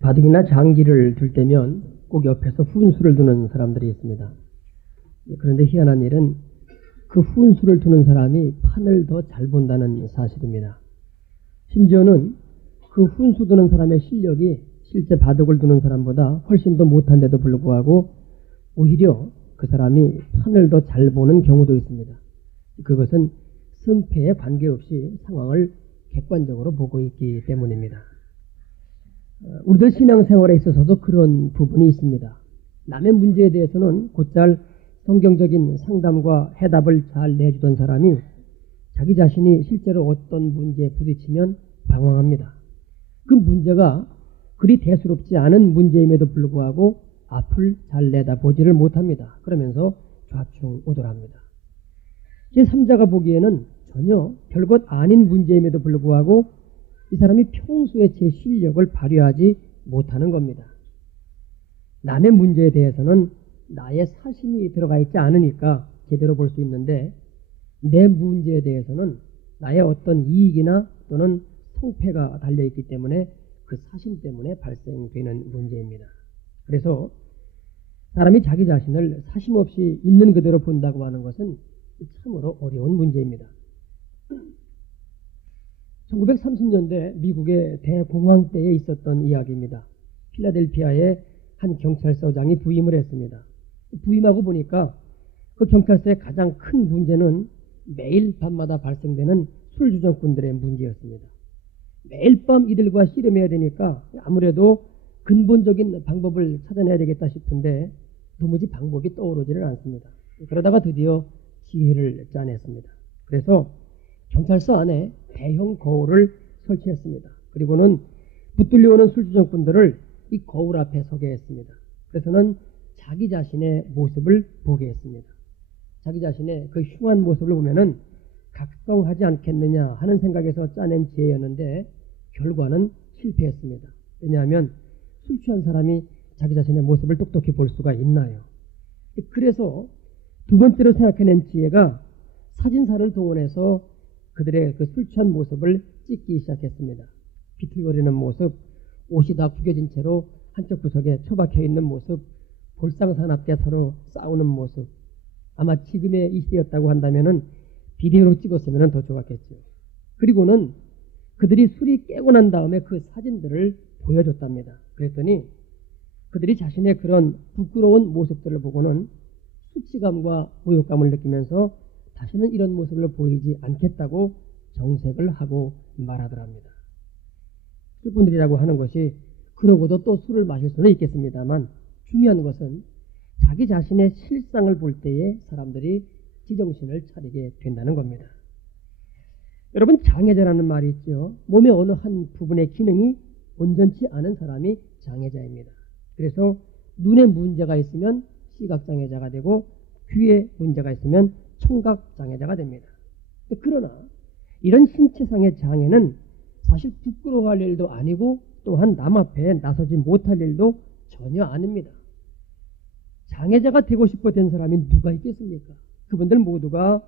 바둑이나 장기를 둘 때면 꼭 옆에서 훈수를 두는 사람들이 있습니다. 그런데 희한한 일은 그 훈수를 두는 사람이 판을 더 잘 본다는 사실입니다. 심지어는 그 훈수 두는 사람의 실력이 실제 바둑을 두는 사람보다 훨씬 더 못한데도 불구하고 오히려 그 사람이 판을 더 잘 보는 경우도 있습니다. 그것은 승패에 관계없이 상황을 객관적으로 보고 있기 때문입니다. 우리들 신앙생활에 있어서도 그런 부분이 있습니다. 남의 문제에 대해서는 곧잘 성경적인 상담과 해답을 잘 내주던 사람이 자기 자신이 실제로 어떤 문제에 부딪히면 방황합니다. 그 문제가 그리 대수롭지 않은 문제임에도 불구하고 앞을 잘 내다보지를 못합니다. 그러면서 좌충우돌합니다. 제3자가 보기에는 전혀 별것 아닌 문제임에도 불구하고 이 사람이 평소에 제 실력을 발휘하지 못하는 겁니다. 남의 문제에 대해서는 나의 사심이 들어가 있지 않으니까 제대로 볼 수 있는데 내 문제에 대해서는 나의 어떤 이익이나 또는 성패가 달려있기 때문에 그 사심 때문에 발생되는 문제입니다. 그래서 사람이 자기 자신을 사심 없이 있는 그대로 본다고 하는 것은 참으로 어려운 문제입니다. 1930년대 미국의 대공황 때에 있었던 이야기입니다. 필라델피아의 한 경찰서장이 부임을 했습니다. 부임하고 보니까 그 경찰서의 가장 큰 문제는 매일 밤마다 발생되는 술주정꾼들의 문제였습니다. 매일 밤 이들과 씨름해야 되니까 아무래도 근본적인 방법을 찾아내야 되겠다 싶은데 도무지 방법이 떠오르지를 않습니다. 그러다가 드디어 지혜를 짜냈습니다. 그래서 경찰서 안에 대형 거울을 설치했습니다. 그리고는 붙들려오는 술주정꾼들을 이 거울 앞에 서게 했습니다. 그래서는 자기 자신의 모습을 보게 했습니다. 자기 자신의 그 흉한 모습을 보면은 각성하지 않겠느냐 하는 생각에서 짜낸 지혜였는데 결과는 실패했습니다. 왜냐하면 술 취한 사람이 자기 자신의 모습을 똑똑히 볼 수가 있나요? 그래서 두 번째로 생각해낸 지혜가 사진사를 동원해서 그들의 그 술 취한 모습을 찍기 시작했습니다. 비틀거리는 모습, 옷이 다 구겨진 채로 한쪽 구석에 처박혀 있는 모습, 볼상산 앞에 서로 싸우는 모습. 아마 지금의 이 시대였다고 한다면은 비디오로 찍었으면 더 좋았겠죠. 그리고는 그들이 술이 깨고 난 다음에 그 사진들을 보여줬답니다. 그랬더니 그들이 자신의 그런 부끄러운 모습들을 보고는 수치감과 모욕감을 느끼면서 다시는 이런 모습을 보이지 않겠다고 정색을 하고 말하더랍니다. 그분들이라고 하는 것이 그러고도 또 술을 마실 수는 있겠습니다만 중요한 것은 자기 자신의 실상을 볼 때에 사람들이 지정신을 차리게 된다는 겁니다. 여러분, 장애자라는 말이 있죠. 몸의 어느 한 부분의 기능이 온전치 않은 사람이 장애자입니다. 그래서 눈에 문제가 있으면 시각장애자가 되고 귀에 문제가 있으면 청각장애자가 됩니다. 그러나 이런 신체상의 장애는 사실 부끄러워할 일도 아니고 또한 남 앞에 나서지 못할 일도 전혀 아닙니다. 장애자가 되고 싶어 된 사람이 누가 있겠습니까? 그분들 모두가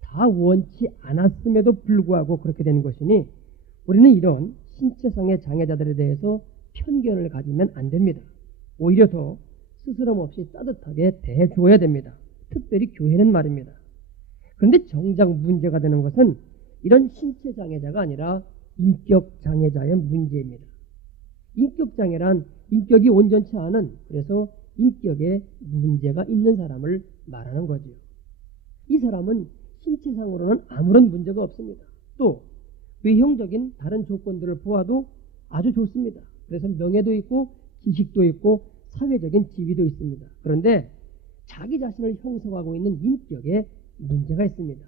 다 원치 않았음에도 불구하고 그렇게 된 것이니 우리는 이런 신체상의 장애자들에 대해서 편견을 가지면 안 됩니다. 오히려 더 스스럼 없이 따뜻하게 대해주어야 됩니다. 특별히 교회는 말입니다. 그런데 정작 문제가 되는 것은 이런 신체 장애자가 아니라 인격 장애자의 문제입니다. 인격 장애란 인격이 온전치 않은, 그래서 인격에 문제가 있는 사람을 말하는 거죠. 이 사람은 신체상으로는 아무런 문제가 없습니다. 또 외형적인 다른 조건들을 보아도 아주 좋습니다. 그래서 명예도 있고 지식도 있고 사회적인 지위도 있습니다. 그런데 자기 자신을 형성하고 있는 인격에 문제가 있습니다.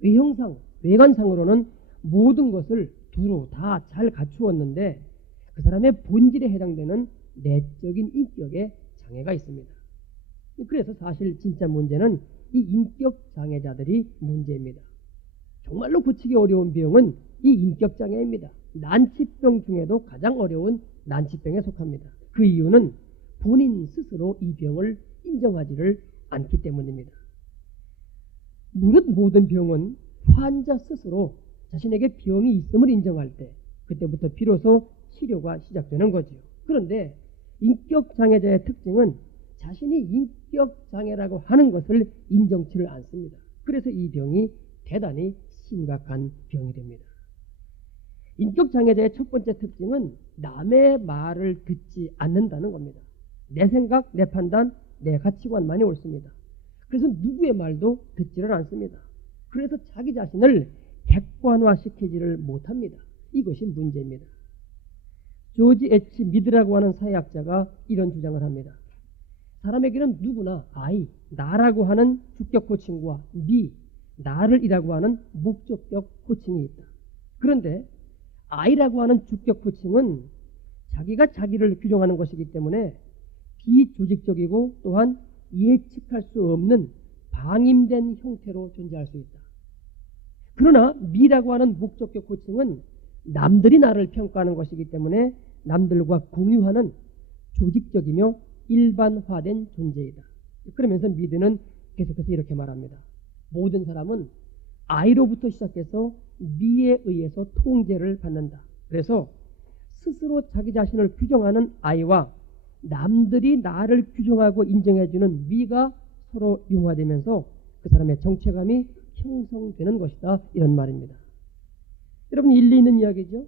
외형상, 외관상으로는 모든 것을 두루 다 잘 갖추었는데 그 사람의 본질에 해당되는 내적인 인격에 장애가 있습니다. 그래서 사실 진짜 문제는 이 인격 장애자들이 문제입니다. 정말로 고치기 어려운 병은 이 인격 장애입니다. 난치병 중에도 가장 어려운 난치병에 속합니다. 그 이유는 본인 스스로 이 병을 인정하지를 않기 때문입니다. 무릇 모든 병은 환자 스스로 자신에게 병이 있음을 인정할 때 그때부터 비로소 치료가 시작되는 거죠. 그런데 인격장애자의 특징은 자신이 인격장애라고 하는 것을 인정치를 않습니다. 그래서 이 병이 대단히 심각한 병이 됩니다. 인격장애자의 첫 번째 특징은 남의 말을 듣지 않는다는 겁니다. 내 생각, 내 판단, 내 가치관만이 옳습니다. 그래서 누구의 말도 듣지를 않습니다. 그래서 자기 자신을 객관화시키지를 못합니다. 이것이 문제입니다. 조지 H. 미드라고 하는 사회학자가 이런 주장을 합니다. 사람에게는 누구나 I, 나라고 하는 주격 호칭과 me, 나를 이라고 하는 목적격 호칭이 있다. 그런데 I라고 하는 주격 호칭은 자기가 자기를 규정하는 것이기 때문에 비조직적이고 또한 예측할 수 없는 방임된 형태로 존재할 수 있다. 그러나 me라고 하는 목적격 호칭은 남들이 나를 평가하는 것이기 때문에 남들과 공유하는 조직적이며 일반화된 존재이다. 그러면서 미드는 계속해서 이렇게 말합니다. 모든 사람은 I로부터 시작해서 me에 의해서 통제를 받는다. 그래서 스스로 자기 자신을 규정하는 I와 남들이 나를 규정하고 인정해주는 me가 서로 융화되면서 그 사람의 정체감이 형성되는 것이다. 이런 말입니다. 여러분, 일리 있는 이야기죠.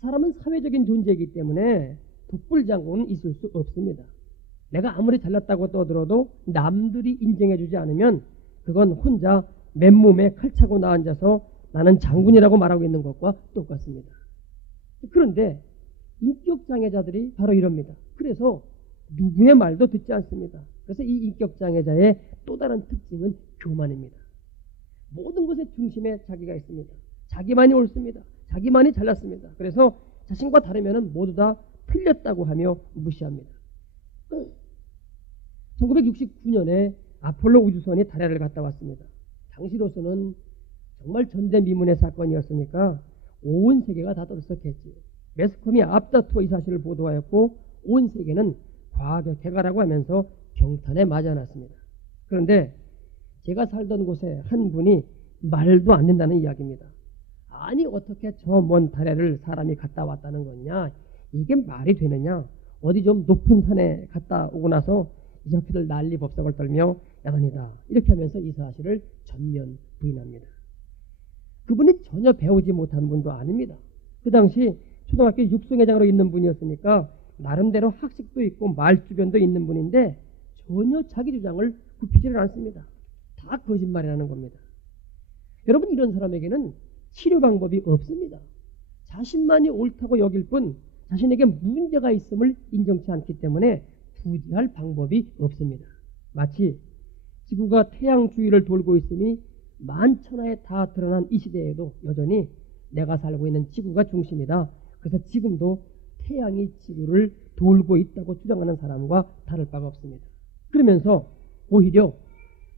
사람은 사회적인 존재이기 때문에 독불장군은 있을 수 없습니다. 내가 아무리 잘났다고 떠들어도 남들이 인정해주지 않으면 그건 혼자 맨몸에 칼 차고 나앉아서 나는 장군이라고 말하고 있는 것과 똑같습니다. 그런데 인격장애자들이 바로 이럽니다. 그래서 누구의 말도 듣지 않습니다. 그래서 이 인격장애자의 또 다른 특징은 교만입니다. 모든 것의 중심에 자기가 있습니다. 자기만이 옳습니다. 자기만이 잘났습니다. 그래서 자신과 다르면 모두 다 틀렸다고 하며 무시합니다. 1969년에 아폴로 우주선이 달에를 갔다 왔습니다. 당시로서는 정말 전대미문의 사건이었으니까 온 세계가 다 떠들썩했지요. 매스컴이 앞다투어 이 사실을 보도하였고 온 세계는 과학의 개가라고 하면서 경탄에 맞이 않았습니다. 그런데 제가 살던 곳에 한 분이 말도 안 된다는 이야기입니다. 아니 어떻게 저 먼 달에를 사람이 갔다 왔다는 거냐, 이게 말이 되느냐, 어디 좀 높은 산에 갔다 오고 나서 이렇게들 난리 법석을 떨며 야단이다 이렇게 하면서 이 사실을 전면 부인합니다. 그분이 전혀 배우지 못한 분도 아닙니다. 그 당시 초등학교 육성회장으로 있는 분이었으니까 나름대로 학식도 있고 말주변도 있는 분인데 전혀 자기 주장을 굽히지를 않습니다. 다 거짓말이라는 겁니다. 여러분, 이런 사람에게는 치료 방법이 없습니다. 자신만이 옳다고 여길 뿐 자신에게 문제가 있음을 인정치 않기 때문에 구제할 방법이 없습니다. 마치 지구가 태양 주위를 돌고 있음이 만천하에 다 드러난 이 시대에도 여전히 내가 살고 있는 지구가 중심이다. 그래서 지금도 태양이 지구를 돌고 있다고 주장하는 사람과 다를 바가 없습니다. 그러면서 오히려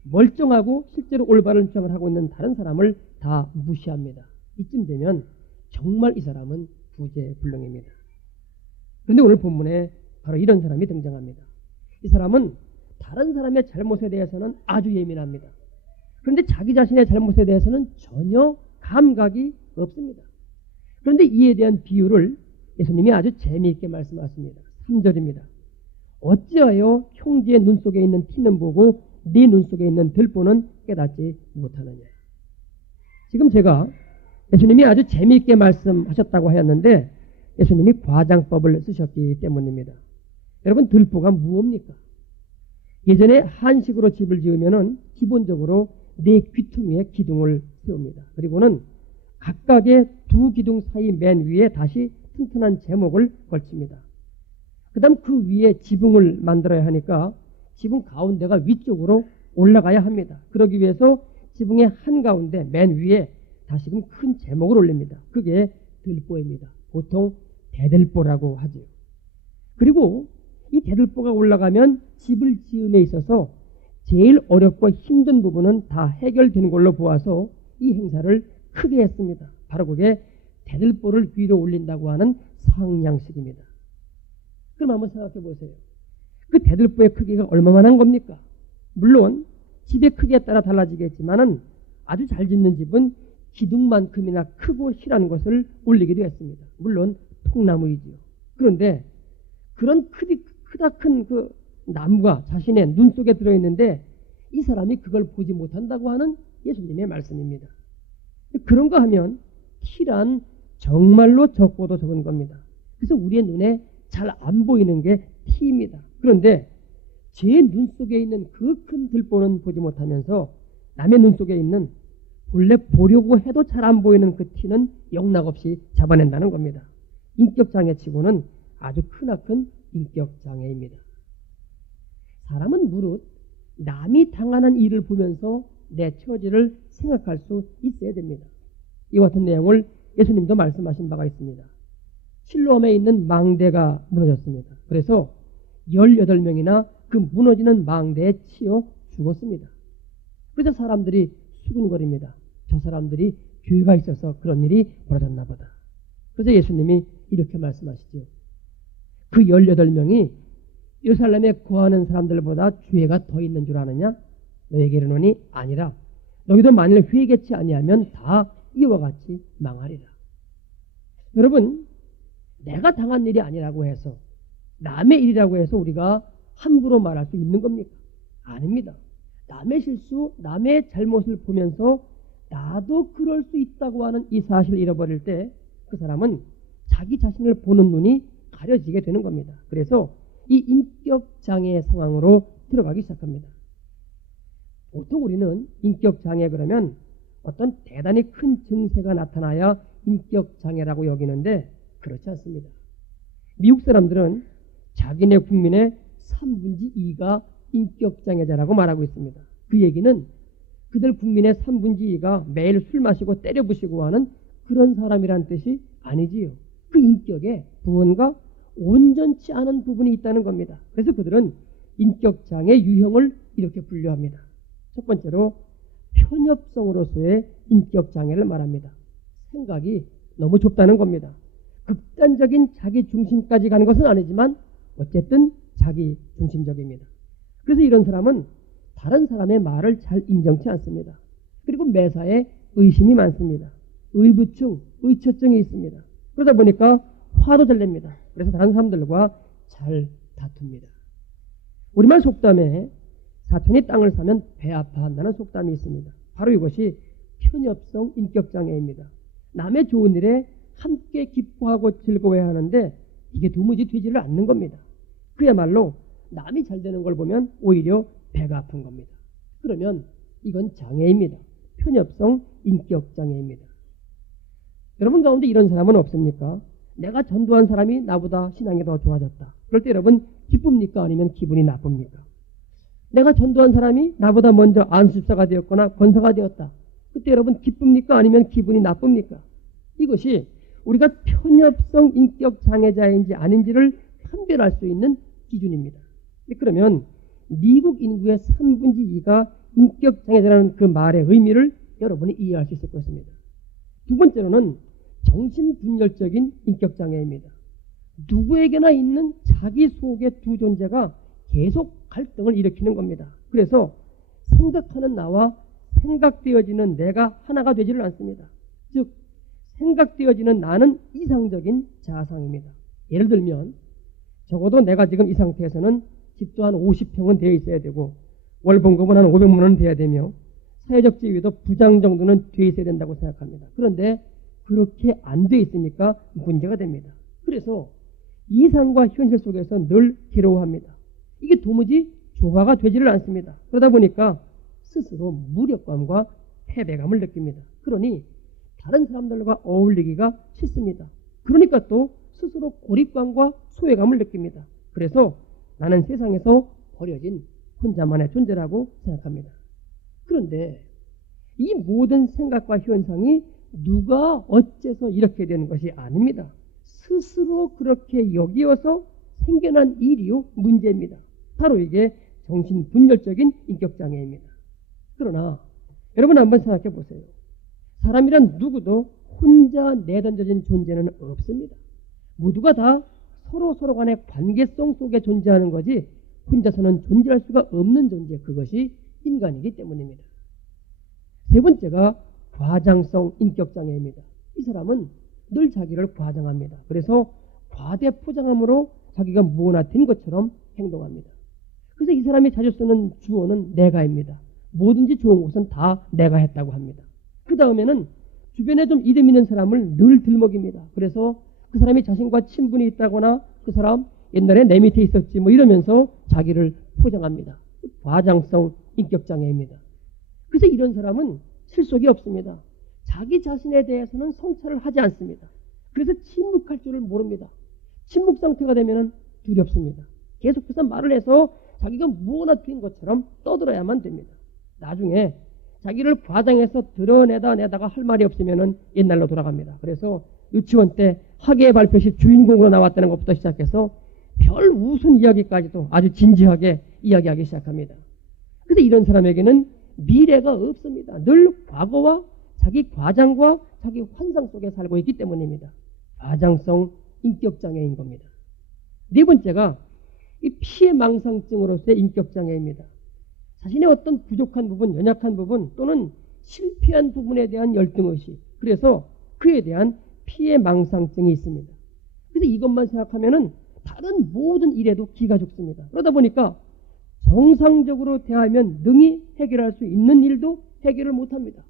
멀쩡하고 실제로 올바른 주장을 하고 있는 다른 사람을 다 무시합니다. 이쯤 되면 정말 이 사람은 구제불능입니다. 그런데 오늘 본문에 바로 이런 사람이 등장합니다. 이 사람은 다른 사람의 잘못에 대해서는 아주 예민합니다. 그런데 자기 자신의 잘못에 대해서는 전혀 감각이 없습니다. 그런데 이에 대한 비유를 예수님이 아주 재미있게 말씀하십니다. 3절입니다. 어찌하여 형제의 눈 속에 있는 티는 보고 네 눈 속에 있는 들보는 깨닫지 못하느냐. 지금 제가 예수님이 아주 재미있게 말씀하셨다고 하였는데 예수님이 과장법을 쓰셨기 때문입니다. 여러분, 들보가 무엇입니까? 예전에 한식으로 집을 지으면은 기본적으로 네 귀퉁이에 기둥을 세웁니다. 그리고는 각각의 두 기둥 사이 맨 위에 다시 튼튼한 제목을 걸칩니다. 그 다음 그 위에 지붕을 만들어야 하니까 지붕 가운데가 위쪽으로 올라가야 합니다. 그러기 위해서 지붕의 한가운데 맨 위에 다시금 큰 제목을 올립니다. 그게 들보입니다. 보통 대들보라고 하죠. 그리고 이 대들보가 올라가면 집을 지음에 있어서 제일 어렵고 힘든 부분은 다 해결된 걸로 보아서 이 행사를 크게 했습니다. 바로 그게 대들보를 위로 올린다고 하는 상냥식입니다. 그럼 한번 생각해 보세요. 그 대들보의 크기가 얼마만한 겁니까? 물론 집의 크기에 따라 달라지겠지만은 아주 잘 짓는 집은 기둥만큼이나 크고 실한 것을 올리기도 했습니다. 물론 통나무이지요. 그런데 그런 크다 큰 그 나무가 자신의 눈 속에 들어있는데 이 사람이 그걸 보지 못한다고 하는 예수님의 말씀입니다. 그런가 하면 티란 정말로 적고도 적은 겁니다. 그래서 우리의 눈에 잘 안 보이는 게 티입니다. 그런데 제 눈 속에 있는 그 큰 들보는 보지 못하면서 남의 눈 속에 있는 본래 보려고 해도 잘 안 보이는 그 티는 영락없이 잡아낸다는 겁니다. 인격장애치고는 아주 크나큰 인격장애입니다. 사람은 무릇 남이 당하는 일을 보면서 내 처지를 생각할 수 있어야 됩니다. 이와 같은 내용을 예수님도 말씀하신 바가 있습니다. 실로암에 있는 망대가 무너졌습니다. 그래서 18명이나 그 무너지는 망대에 치여 죽었습니다. 그래서 사람들이 수군거립니다. 저 사람들이 교회가 있어서 그런 일이 벌어졌나 보다. 그래서 예수님이 이렇게 말씀하시죠. 그 18명이 예루살렘에 거하는 사람들보다 죄가 더 있는 줄 아느냐? 너에게 이르노니 아니라 너희도 만일 회개치 아니하면 다 이와 같이 망하리라. 여러분, 내가 당한 일이 아니라고 해서 남의 일이라고 해서 우리가 함부로 말할 수 있는 겁니까? 아닙니다. 남의 실수, 남의 잘못을 보면서 나도 그럴 수 있다고 하는 이 사실을 잃어버릴 때 그 사람은 자기 자신을 보는 눈이 가려지게 되는 겁니다. 그래서 이 인격장애 상황으로 들어가기 시작합니다. 보통 우리는 인격장애 그러면 어떤 대단히 큰 증세가 나타나야 인격장애라고 여기는데 그렇지 않습니다. 미국 사람들은 자기네 국민의 3분의 2가 인격장애자라고 말하고 있습니다. 그 얘기는 그들 국민의 3분의 2가 매일 술 마시고 때려 부시고 하는 그런 사람이란 뜻이 아니지요. 그 인격에 무언가 온전치 않은 부분이 있다는 겁니다. 그래서 그들은 인격장애 유형을 이렇게 분류합니다. 첫 번째로 편협성으로서의 인격장애를 말합니다. 생각이 너무 좁다는 겁니다. 극단적인 자기 중심까지 가는 것은 아니지만 어쨌든 자기 중심적입니다. 그래서 이런 사람은 다른 사람의 말을 잘 인정치 않습니다. 그리고 매사에 의심이 많습니다. 의부충, 의처증이 있습니다. 그러다 보니까 화도 잘 냅니다. 그래서 다른 사람들과 잘 다툽니다. 우리말 속담에 사촌이 땅을 사면 배 아파한다는 속담이 있습니다. 바로 이것이 편협성 인격장애입니다. 남의 좋은 일에 함께 기뻐하고 즐거워해야 하는데 이게 도무지 되지를 않는 겁니다. 그야말로 남이 잘 되는 걸 보면 오히려 배가 아픈 겁니다. 그러면 이건 장애입니다. 편협성 인격장애입니다. 여러분 가운데 이런 사람은 없습니까? 내가 전도한 사람이 나보다 신앙이 더 좋아졌다. 그럴 때 여러분 기쁩니까? 아니면 기분이 나쁩니까? 내가 전도한 사람이 나보다 먼저 안수집사가 되었거나 권사가 되었다. 그때 여러분 기쁩니까? 아니면 기분이 나쁩니까? 이것이 우리가 편협성 인격장애자인지 아닌지를 판별할 수 있는 기준입니다. 그러면 미국 인구의 3분의 2가 인격장애자라는 그 말의 의미를 여러분이 이해할 수 있을 것입니다. 두 번째로는 정신분열적인 인격장애입니다. 누구에게나 있는 자기 속의 두 존재가 계속 갈등을 일으키는 겁니다. 그래서 생각하는 나와 생각되어지는 내가 하나가 되지를 않습니다. 즉 생각되어지는 나는 이상적인 자아상입니다. 예를 들면 적어도 내가 지금 이 상태에서는 집도 한 50평은 되어 있어야 되고 월봉급은 한 500만 원은 돼야 되며 사회적 지위도 부장 정도는 되어 있어야 된다고 생각합니다. 그런데 그렇게 안 돼 있으니까 문제가 됩니다. 그래서 이상과 현실 속에서 늘 괴로워합니다. 이게 도무지 조화가 되지를 않습니다. 그러다 보니까 스스로 무력감과 패배감을 느낍니다. 그러니 다른 사람들과 어울리기가 싫습니다. 그러니까 또 스스로 고립감과 소외감을 느낍니다. 그래서 나는 세상에서 버려진 혼자만의 존재라고 생각합니다. 그런데 이 모든 생각과 현상이 누가 어째서 이렇게 되는 것이 아닙니다. 스스로 그렇게 여기어서 생겨난 일이요 문제입니다. 바로 이게 정신분열적인 인격장애입니다. 그러나 여러분 한번 생각해 보세요. 사람이란 누구도 혼자 내던져진 존재는 없습니다. 모두가 다 서로 간의 관계성 속에 존재하는 거지 혼자서는 존재할 수가 없는 존재, 그것이 인간이기 때문입니다. 세 번째가 과장성 인격장애입니다. 이 사람은 늘 자기를 과장합니다. 그래서 과대 포장함으로 자기가 무엇인 것처럼 행동합니다. 그래서 이 사람이 자주 쓰는 주어는 내가입니다. 뭐든지 좋은 것은 다 내가 했다고 합니다. 그 다음에는 주변에 좀 이름 있는 사람을 늘 들먹입니다. 그래서 그 사람이 자신과 친분이 있다거나 그 사람 옛날에 내 밑에 있었지 뭐 이러면서 자기를 포장합니다. 과장성 인격장애입니다. 그래서 이런 사람은 실속이 없습니다. 자기 자신에 대해서는 성찰을 하지 않습니다. 그래서 침묵할 줄을 모릅니다. 침묵 상태가 되면 두렵습니다. 계속해서 말을 해서 자기가 무엇인 것처럼 떠들어야만 됩니다. 나중에 자기를 과장해서 드러내다가 할 말이 없으면 옛날로 돌아갑니다. 그래서 유치원 때 학예 발표시 주인공으로 나왔다는 것부터 시작해서 별 우스운 이야기까지도 아주 진지하게 이야기하기 시작합니다. 그래서 이런 사람에게는 미래가 없습니다. 늘 과거와 자기 과장과 자기 환상 속에 살고 있기 때문입니다. 과장성 인격장애인 겁니다. 네 번째가 이 피해망상증으로서의 인격장애입니다. 자신의 어떤 부족한 부분, 연약한 부분 또는 실패한 부분에 대한 열등의식, 그래서 그에 대한 피해망상증이 있습니다. 그래서 이것만 생각하면은 다른 모든 일에도 기가 죽습니다. 그러다 보니까 정상적으로 대하면 능히 해결할 수 있는 일도 해결을 못합니다.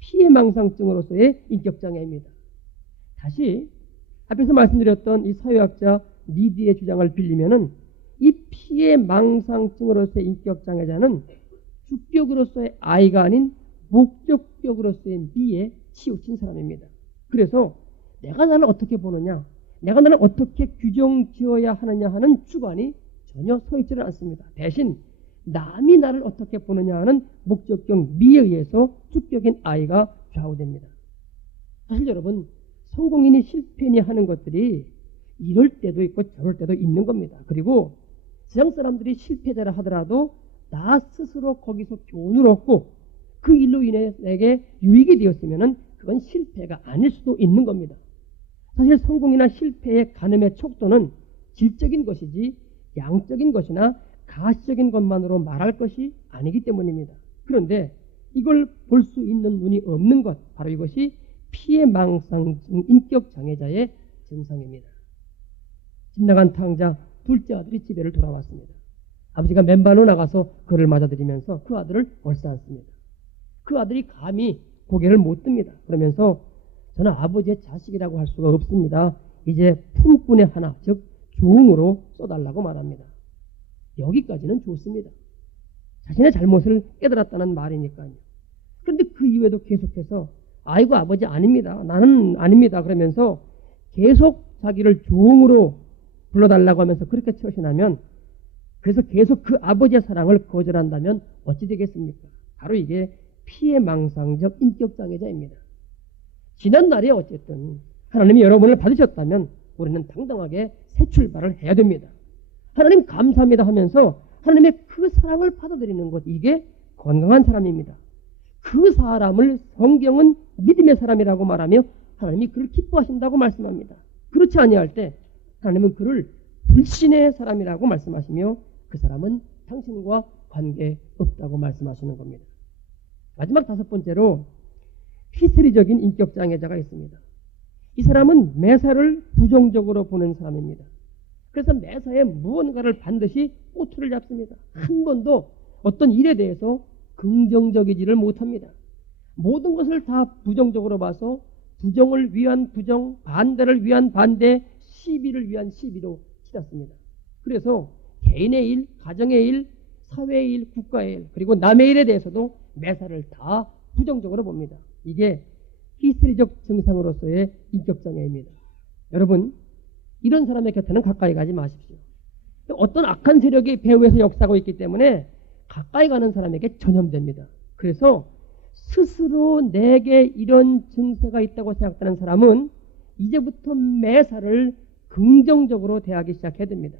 피해망상증으로서의 인격장애입니다. 다시 앞에서 말씀드렸던 이 사회학자 미디의 주장을 빌리면은 이 피해망상증으로서의 인격장애자는 주격으로서의 I가 아닌 목적격으로서의 미에 치우친 사람입니다. 그래서 내가 나를 어떻게 보느냐, 내가 나를 어떻게 규정 지어야 하느냐 하는 주관이 전혀 서 있지는 않습니다. 대신 남이 나를 어떻게 보느냐 하는 목적격 미에 의해서 주격인 I가 좌우됩니다. 사실 여러분, 성공이니 실패니 하는 것들이 이럴 때도 있고 저럴 때도 있는 겁니다. 그리고 세상 사람들이 실패자라 하더라도 나 스스로 거기서 교훈을 얻고 그 일로 인해 내게 유익이 되었으면 그건 실패가 아닐 수도 있는 겁니다. 사실 성공이나 실패의 가늠의 척도는 질적인 것이지 양적인 것이나 가시적인 것만으로 말할 것이 아니기 때문입니다. 그런데 이걸 볼 수 있는 눈이 없는 것, 바로 이것이 피해망상 인격장애자의 증상입니다. 집 나간 탕자 둘째 아들이 집에를 돌아왔습니다. 아버지가 맨발로 나가서 그를 맞아들이면서 그 아들을 얼싸안습니다. 그 아들이 감히 고개를 못 듭니다. 그러면서 저는 아버지의 자식이라고 할 수가 없습니다. 이제 품꾼의 하나, 즉 종으로 써달라고 말합니다. 여기까지는 좋습니다. 자신의 잘못을 깨달았다는 말이니까요. 그런데 그 이후에도 계속해서 아이고 아버지 아닙니다. 나는 아닙니다. 그러면서 계속 자기를 종으로 불러달라고 하면서 그렇게 처신하면, 그래서 계속 그 아버지의 사랑을 거절한다면 어찌 되겠습니까? 바로 이게 피해망상적 인격장애자입니다. 지난 날에 어쨌든 하나님이 여러분을 받으셨다면 우리는 당당하게 새 출발을 해야 됩니다. 하나님 감사합니다 하면서 하나님의 그 사랑을 받아들이는 것, 이게 건강한 사람입니다. 그 사람을 성경은 믿음의 사람이라고 말하며 하나님이 그를 기뻐하신다고 말씀합니다. 그렇지 아니할 때 하나님은 그를 불신의 사람이라고 말씀하시며 그 사람은 당신과 관계없다고 말씀하시는 겁니다. 마지막 다섯 번째로 히스테리적인 인격장애자가 있습니다. 이 사람은 매사를 부정적으로 보는 사람입니다. 그래서 매사에 무언가를 반드시 꼬투리를 잡습니다. 한 번도 어떤 일에 대해서 긍정적이지를 못합니다. 모든 것을 다 부정적으로 봐서 부정을 위한 부정, 반대를 위한 반대, 시비를 위한 시비로 치닫습니다. 그래서 개인의 일, 가정의 일, 사회의 일, 국가의 일, 그리고 남의 일에 대해서도 매사를 다 부정적으로 봅니다. 이게 히스테리적 증상으로서의 인격장애입니다. 여러분, 이런 사람의 곁에는 가까이 가지 마십시오. 어떤 악한 세력이 배후에서 역사하고 있기 때문에 가까이 가는 사람에게 전염됩니다. 그래서 스스로 내게 이런 증세가 있다고 생각하는 사람은 이제부터 매사를 긍정적으로 대하기 시작해야 됩니다.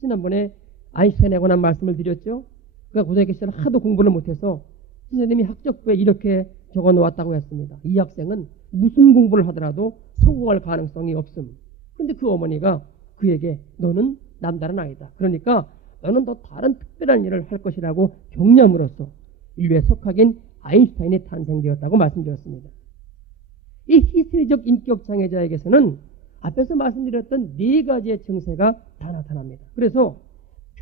지난번에 아인슈타인에 관한 말씀을 드렸죠. 그가 고등학교 시절 하도 공부를 못해서 선생님이 학적부에 이렇게 적어놓았다고 했습니다. 이 학생은 무슨 공부를 하더라도 성공할 가능성이 없음. 그런데 그 어머니가 그에게 너는 남다른 아이다. 그러니까 너는 더 다른 특별한 일을 할 것이라고 격려함으로써 인류의 석학인 아인슈타인이 탄생되었다고 말씀드렸습니다. 이 히스테리적 인격장애자에게서는 앞에서 말씀드렸던 네 가지의 증세가 다 나타납니다. 그래서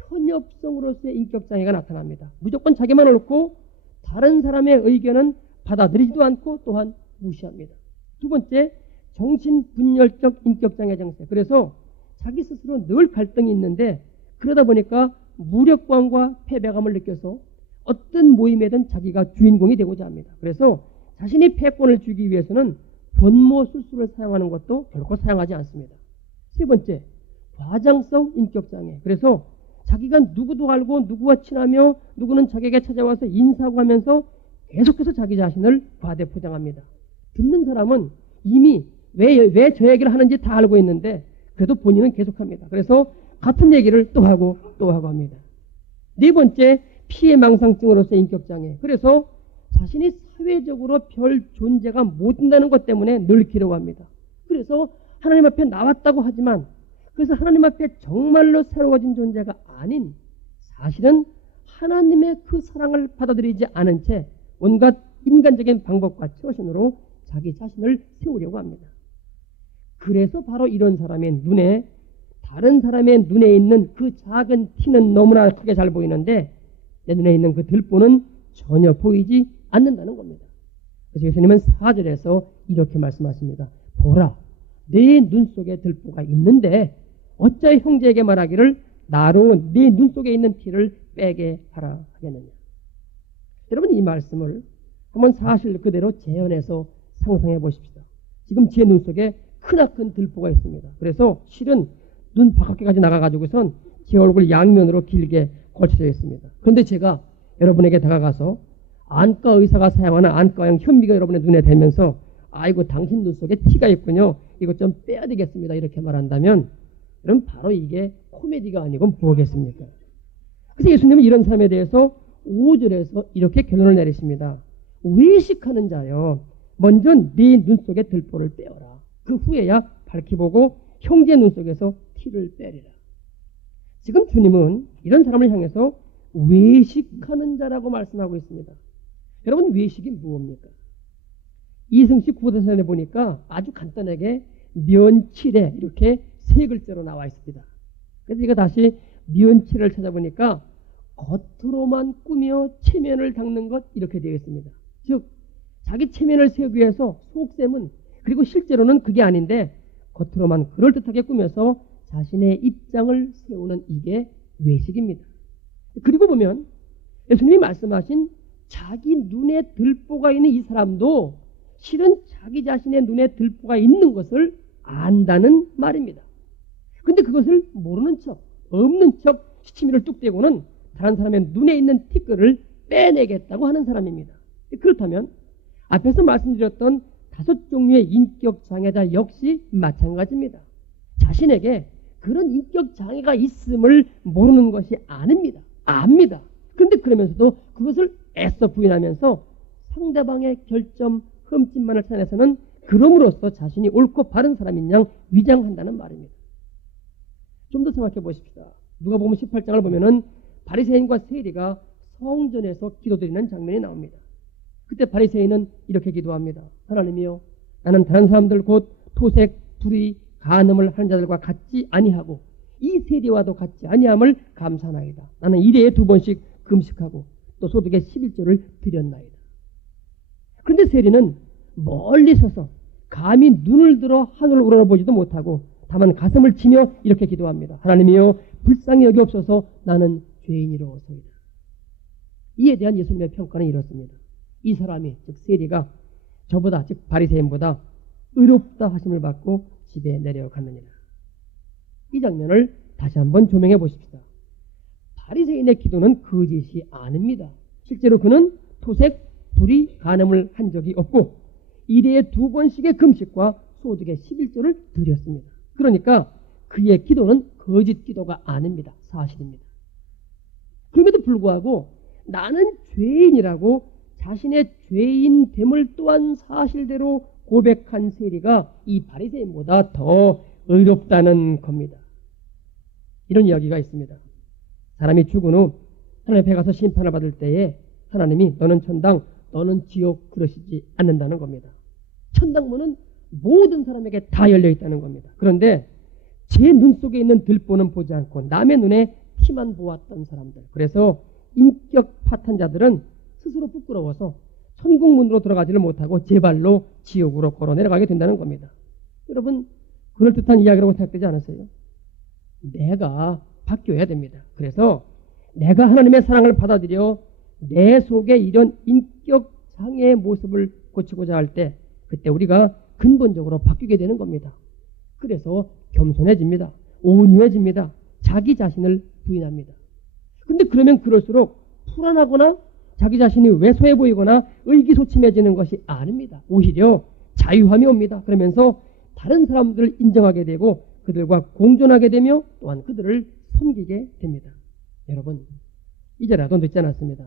편협성으로서의 인격장애가 나타납니다. 무조건 자기만 옳고 다른 사람의 의견은 받아들이지도 않고 또한 무시합니다. 두 번째, 정신분열적 인격장애 증세. 그래서 자기 스스로 늘 갈등이 있는데 그러다 보니까 무력감과 패배감을 느껴서 어떤 모임에든 자기가 주인공이 되고자 합니다. 그래서 자신이 패권을 주기 위해서는 변모 술수를 사용하는 것도 결코 사용하지 않습니다. 세 번째, 과장성 인격장애. 그래서 자기가 누구도 알고 누구와 친하며 누구는 자기에게 찾아와서 인사하고 하면서 계속해서 자기 자신을 과대포장합니다. 듣는 사람은 이미 왜 저 얘기를 하는지 다 알고 있는데 그래도 본인은 계속합니다. 그래서 같은 얘기를 또 하고 합니다. 네 번째, 피해망상증으로서의 인격장애. 그래서 자신이 사회적으로 별 존재가 못 된다는 것 때문에 늘 기려합니다. 그래서 하나님 앞에 나왔다고 하지만 그래서 하나님 앞에 정말로 새로워진 존재가 아닌 사실은 하나님의 그 사랑을 받아들이지 않은 채 온갖 인간적인 방법과 처신으로 자기 자신을 세우려고 합니다. 그래서 바로 이런 사람의 눈에 다른 사람의 눈에 있는 그 작은 티는 너무나 크게 잘 보이는데 내 눈에 있는 그 들보는 전혀 보이지 않는다는 겁니다. 그래서 예수님은 4절에서 이렇게 말씀하십니다. 보라, 내 눈 속에 들보가 있는데 어찌 형제에게 말하기를 나로 네 눈 속에 있는 티를 빼게 하라 하겠느냐. 여러분, 이 말씀을 한번 사실 그대로 재현해서 상상해 보십시다. 지금 제 눈 속에 크나큰 들보가 있습니다. 그래서 실은 눈 바깥까지 나가가지고선 제 얼굴 양면으로 길게 걸쳐져 있습니다. 그런데 제가 여러분에게 다가가서 안과 의사가 사용하는 안과형 현미가 여러분의 눈에 대면서 아이고 당신 눈 속에 티가 있군요. 이것 좀 빼야 되겠습니다. 이렇게 말한다면 그럼 바로 이게 코미디가 아니고 뭐겠습니까? 그래서 예수님은 이런 사람에 대해서 5절에서 이렇게 결론을 내리십니다. 외식하는 자여, 먼저 네 눈 속에 들보를 빼어라. 그 후에야 밝히 보고 형제 눈 속에서 티를 빼리라. 지금 주님은 이런 사람을 향해서 외식하는 자라고 말씀하고 있습니다. 여러분, 외식이 무엇입니까? 이승식 구호대선에 보니까 아주 간단하게 면칠에 이렇게 세 글자로 나와 있습니다. 그래서 이거 다시 면칠을 찾아보니까 겉으로만 꾸며 체면을 닦는 것 이렇게 되어 있습니다. 즉 자기 체면을 세우기 위해서 속셈은 그리고 실제로는 그게 아닌데 겉으로만 그럴듯하게 꾸며서 자신의 입장을 세우는 이게 외식입니다. 그리고 보면 예수님이 말씀하신 자기 눈에 들보가 있는 이 사람도 실은 자기 자신의 눈에 들보가 있는 것을 안다는 말입니다. 그런데 그것을 모르는 척, 없는 척 시치미를 뚝 떼고는 다른 사람의 눈에 있는 티끌을 빼내겠다고 하는 사람입니다. 그렇다면 앞에서 말씀드렸던 5종류의 인격 장애자 역시 마찬가지입니다. 자신에게 그런 인격 장애가 있음을 모르는 것이 아닙니다. 압니다. 그런데 그러면서도 그것을 애써 부인하면서 상대방의 결점, 흠집만을 찾아내서는 그럼으로써 자신이 옳고 바른 사람인 양 위장한다는 말입니다. 좀 더 생각해 보십시다. 누가복음 18장을 보면은 바리새인과 세리가 성전에서 기도드리는 장면이 나옵니다. 그때 바리새인은 이렇게 기도합니다. 하나님이여, 나는 다른 사람들 곧 토색, 불의, 간음을 하는 자들과 같지 아니하고 이 세리와도 같지 아니함을 감사하나이다. 나는 일회에 2번씩 금식하고 또 소득의 11조를 드렸나이다. 그런데 세리는 멀리 서서 감히 눈을 들어 하늘을 우러러보지도 못하고 다만 가슴을 치며 이렇게 기도합니다. 하나님이여, 불쌍히 여기옵소서. 나는 죄인이로소이다. 이에 대한 예수님의 평가는 이렇습니다. 이 사람이, 즉 세리가 저보다, 즉 바리새인보다 의롭다 하심을 받고 집에 내려갔느니라. 이 장면을 다시 한번 조명해 보십시다. 바리새인의 기도는 거짓이 아닙니다. 실제로 그는 토색, 불의, 간음을 한 적이 없고 일회에 2번씩의 금식과 소득의 11조를 드렸습니다. 그러니까 그의 기도는 거짓 기도가 아닙니다. 사실입니다. 그럼에도 불구하고 나는 죄인이라고 자신의 죄인됨을 또한 사실대로 고백한 세리가 이 바리새인보다 더 의롭다는 겁니다. 이런 이야기가 있습니다. 사람이 죽은 후 하나님 앞에 가서 심판을 받을 때에 하나님이 너는 천당, 너는 지옥 그러시지 않는다는 겁니다. 천당문은 모든 사람에게 다 열려 있다는 겁니다. 그런데 제 눈 속에 있는 들보는 보지 않고 남의 눈에 티만 보았던 사람들, 그래서 인격 파탄자들은 스스로 부끄러워서 천국문으로 들어가지를 못하고 제 발로 지옥으로 걸어 내려가게 된다는 겁니다. 여러분, 그럴듯한 이야기라고 생각되지 않으세요? 내가 바뀌어야 됩니다. 그래서 내가 하나님의 사랑을 받아들여 내 속에 이런 인격 장애의 모습을 고치고자 할 때, 그때 우리가 근본적으로 바뀌게 되는 겁니다. 그래서 겸손해집니다. 온유해집니다. 자기 자신을 부인합니다. 근데 그러면 그럴수록 불안하거나 자기 자신이 왜소해 보이거나 의기소침해지는 것이 아닙니다. 오히려 자유함이 옵니다. 그러면서 다른 사람들을 인정하게 되고 그들과 공존하게 되며 또한 그들을 섬기게 됩니다. 여러분, 이제라도 늦지 않았습니다.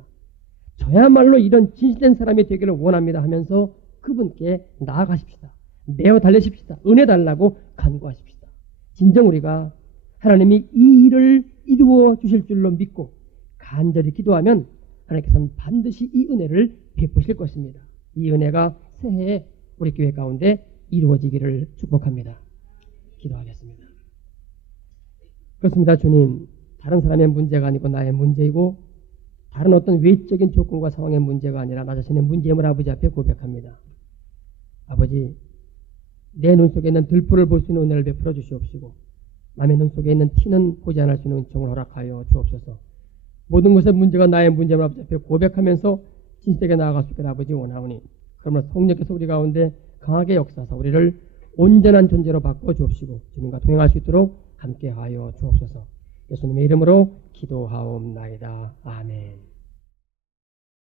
저야말로 이런 진실된 사람이 되기를 원합니다 하면서 그분께 나아가십시다. 내어 달래십시다. 은혜 달라고 간구하십시다. 진정 우리가 하나님이 이 일을 이루어 주실 줄로 믿고 간절히 기도하면 하나님께서는 반드시 이 은혜를 베푸실 것입니다. 이 은혜가 새해에 우리 교회 가운데 이루어지기를 축복합니다. 기도하겠습니다. 그렇습니다. 주님, 다른 사람의 문제가 아니고 나의 문제이고 다른 어떤 외적인 조건과 상황의 문제가 아니라 나 자신의 문제임을 아버지 앞에 고백합니다. 아버지, 내 눈 속에 있는 들보를 볼 수 있는 은혜를 베풀어 주시옵시고 남의 눈 속에 있는 티는 보지 않을 수 있는 은총을 허락하여 주옵소서. 모든 것의 문제가 나의 문제임을 아버지 앞에 고백하면서 진실되게 나아갈 수 있게 아버지 원하오니, 그러므로 성령께서 우리 가운데 강하게 역사하사 우리를 온전한 존재로 바꿔 주옵시고 주님과 동행할 수 있도록 함께하여 주옵소서. 예수님의 이름으로 기도하옵나이다. 아멘.